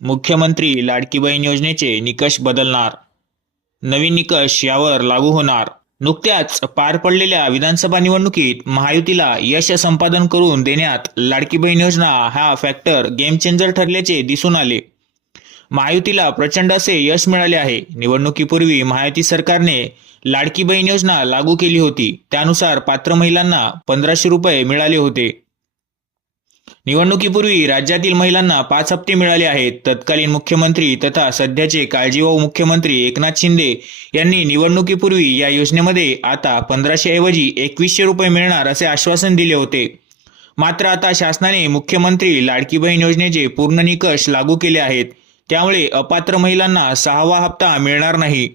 मुख्यमंत्री लाडकी बहीण योजनेचे निकष बदलणार. नवीन निकष यावर लागू होणार. नुकत्याच पार पडलेल्या विधानसभा निवडणुकीत महायुतीला यश संपादन करून देण्यात लाडकी बहीण योजना हा फॅक्टर गेम चेंजर ठरल्याचे दिसून आले. महायुतीला प्रचंड असे यश मिळाले आहे. निवडणुकीपूर्वी महायुती सरकारने लाडकी बहीण योजना लागू केली होती. त्यानुसार पात्र महिलांना पंधराशे रुपये मिळाले होते. निवडणुकीपूर्वी राज्यातील महिलांना पाच हप्ते मिळाले आहेत. तत्कालीन मुख्यमंत्री तथा सध्याचे काळजीवाहू मुख्यमंत्री एकनाथ शिंदे यांनी निवडणुकीपूर्वी या योजनेमध्ये आता पंधराशे ऐवजी एकवीसशे रुपये मिळणार असे आश्वासन दिले होते. मात्र आता शासनाने मुख्यमंत्री लाडकी बहीण योजनेचे पूर्ण निकष लागू केले आहेत. त्यामुळे अपात्र महिलांना सहावा हप्ता मिळणार नाही.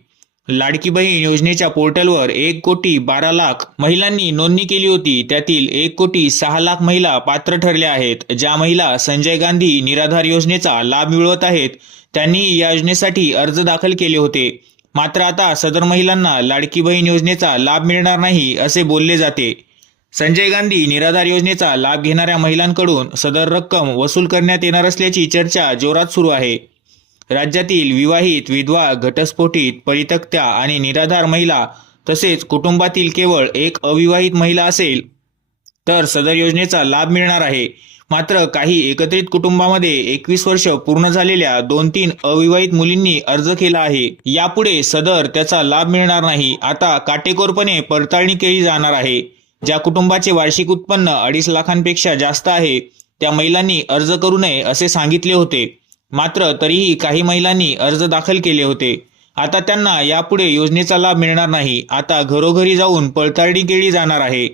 लाडकी बहीण योजनेच्या पोर्टलवर एक कोटी बारा लाख महिलांनी नोंदणी केली होती. त्यातील एक कोटी सहा लाख महिला पात्र ठरल्या आहेत. ज्या महिला संजय गांधी निराधार योजनेचा लाभ मिळवत आहेत त्यांनी या योजनेसाठी अर्ज दाखल केले होते. मात्र आता सदर महिलांना लाडकी बहीण योजनेचा लाभ मिळणार नाही असे बोलले जाते. संजय गांधी निराधार योजनेचा लाभ घेणाऱ्या महिलांकडून सदर रक्कम वसूल करण्यात येणार असल्याची चर्चा जोरात सुरू आहे. राज्यातील विवाहित विधवा घटस्फोटित परितक्त्या आणि निराधार महिला तसेच कुटुंबातील केवळ एक अविवाहित महिला असेल तर सदर योजनेचा लाभ मिळणार आहे. मात्र काही एकत्रित कुटुंबामध्ये एकवीस वर्ष पूर्ण झालेल्या दोन तीन अविवाहित मुलींनी अर्ज केला आहे. यापुढे सदर त्याचा लाभ मिळणार नाही. आता काटेकोरपणे पडताळणी केली जाणार आहे. ज्या कुटुंबाचे वार्षिक उत्पन्न अडीच लाखांपेक्षा जास्त आहे त्या महिलांनी अर्ज करू नये असे सांगितले होते. मात्र तरीही काही महिलांनी अर्ज दाखल केले होते. आता त्यांना यापुढे योजनेचा लाभ मिळणार नाही. आता घरोघरी जाऊन पडताळणी केली जाणार आहे.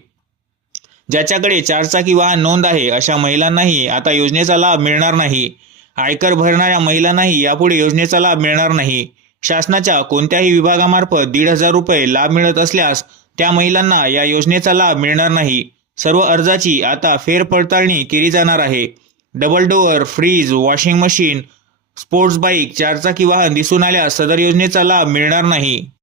ज्याच्याकडे चारचाकी वाहन नोंद आहे अशा महिलांनाही आता योजनेचा लाभ मिळणार नाही. आयकर भरणाऱ्या महिलांनाही यापुढे योजनेचा लाभ मिळणार नाही. शासनाच्या कोणत्याही विभागामार्फत दीड हजार रुपये लाभ मिळत असल्यास त्या महिलांना या योजनेचा लाभ मिळणार नाही. सर्व अर्जाची आता फेरपडताळणी केली जाणार आहे. Double door fridge washing machine sports bike चारचाकी वाहन दिसून आल्यास सदर योजनेचा लाभ मिळणार नाही.